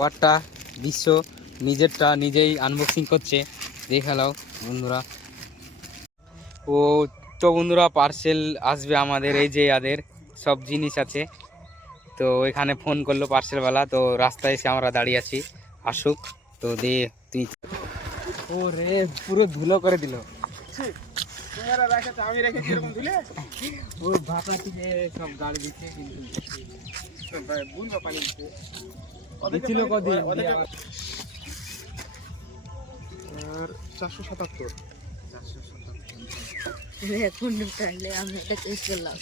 ওয়ারটা বিশ্ব নিজেরটা নিজেই আনবক্সিং করছে। দেখালাও বন্ধুরা। ও, তো বন্ধুরা পার্সেল আসবে আমাদের, এই যে ইয়াদের সব জিনিস আছে। তো এখানে ফোন করল পার্সেলওয়ালা তো রাস্তায় এসে আমরা দাঁড়িয়ে আছি। আসুক, তো দে, তুই। ও রে পুরো ধুলো করে দিল। আমি রেখেছি এরকম ধুলে ও ভাপা থেকে সব গাড়ি দিচ্ছে, কিন্তু দিচ্ছিল কদিন? আর চারশো সাতাত্তর। এখন তাহলে আমি এটা চেস করলাম।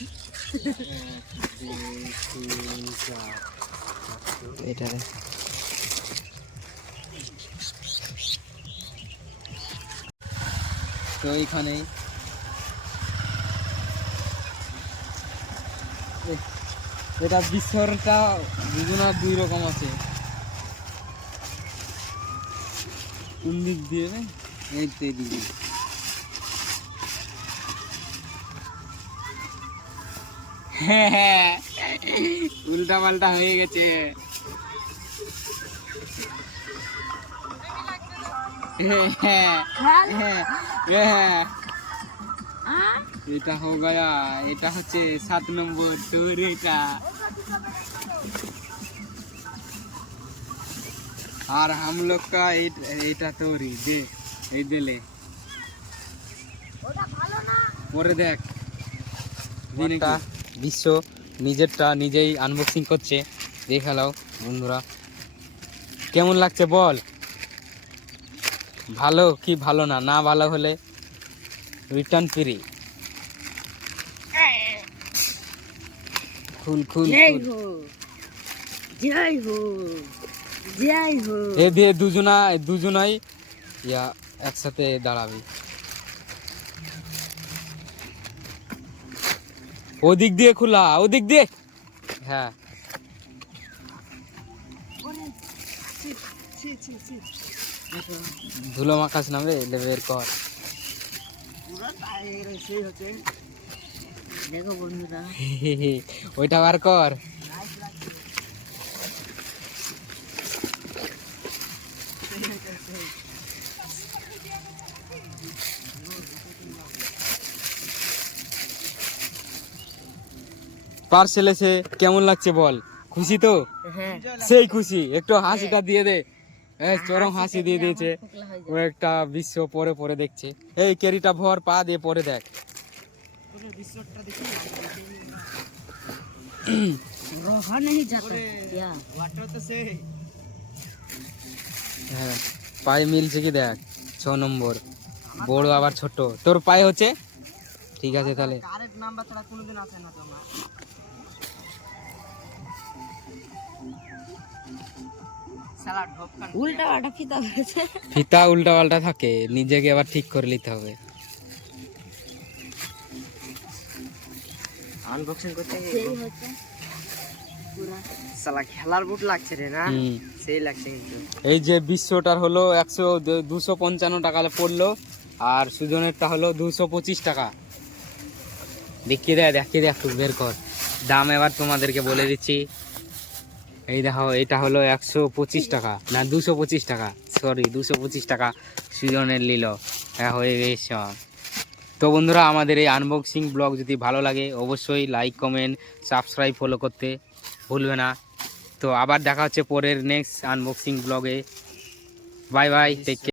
এটা তো এইখানেই। এটা বিশ্বরটা দুজনা দুই রকম আছে। কোন দিক দিয়ে এই তো হ্যাঁ হ্যাঁ উল্টা পাল্টা হয়ে গেছে। হ্যাঁ হ্যাঁ। হ্যাঁ। হ্যাঁ। এটা হো গয়া এটা হচ্ছে সাত নম্বর তোর এটা আর হাম লোক কা এটা তোরই দে এই দিলে পরে দেখ। বিশ্ব নিজেরটা নিজেই আনবক্সিং করছে। দেখালাও বন্ধুরা। কেমন লাগছে বল? ভালো কি ভালো না? না ভালো হলে রিটার্ন ফ্রি খুল খুল জয় হো জয় হো জয় হো এ দিয়ে দুজনা দুজনাই ইয়া একসাথে দাঁড়াবি। ওদিক দিয়ে খোলা ওদিক দিয়ে। হ্যাঁ। ধুলো মাখাস না রে এলে বের কর সেই হচ্ছে। দেখো বন্ধুরা। ওইটা বার কর। পার্সেল এসে কেমন লাগছে বল? খুশি তো? হ্যাঁ। সেই খুশি। একটু হাসিটা দিয়ে দে। এই চরম হাসি দিয়ে দিয়েছে। ও একটা বিশ্ব পরে পরে দেখছে। এই কেরিটা ভর পা দিয়ে পরে দেখ। বিশ্বটা দেখি যায় রহা नहीं जाता क्या ওয়াটার তো সেই হ্যাঁ পায়ে মিলছে কি দেখ ছ নম্বর বড় আবার ছোট তোর পায়ে হচ্ছে ঠিক আছে তাহলে কারেক্ট নাম্বার ছাড়া কোনোদিন আসে না তোমার সালা ঢোকান উল্টা পাল্টা ফিতা হয়েছে ফিতা উল্টা পাল্টা থাকে নিজেকে আবার ঠিক করে নিতে হবে আনবক্সিং করতে সেই সালা খেলার বুট লাগছে রে না? সেই লাগছে কিন্তু। এই যে বিশ্বটার হলো একশো দুশো পঞ্চান্ন টাকা পড়ল আর সুজনেরটা হলো দুশো পঁচিশ টাকা। দেখিয়ে দেয় দেখিয়ে দেখ তুই বের কর। দাম এবার তোমাদেরকে বলে দিচ্ছি। এই দেখো এটা হলো একশো পঁচিশ টাকা। না দুশো পঁচিশ টাকা। সরি দুশো পঁচিশ টাকা সুজনের নিল। হ্যাঁ হয়ে গেছে। তো বন্ধুরা, আমাদের এই আনবক্সিং ব্লগ যদি ভালো লাগে, অবশ্যই লাইক কমেন্ট সাবস্ক্রাইব ফলো করতে ভুলবে না। তো আবার দেখা হচ্ছে পরের নেক্সট আনবক্সিং ব্লগে বাই বাই টেক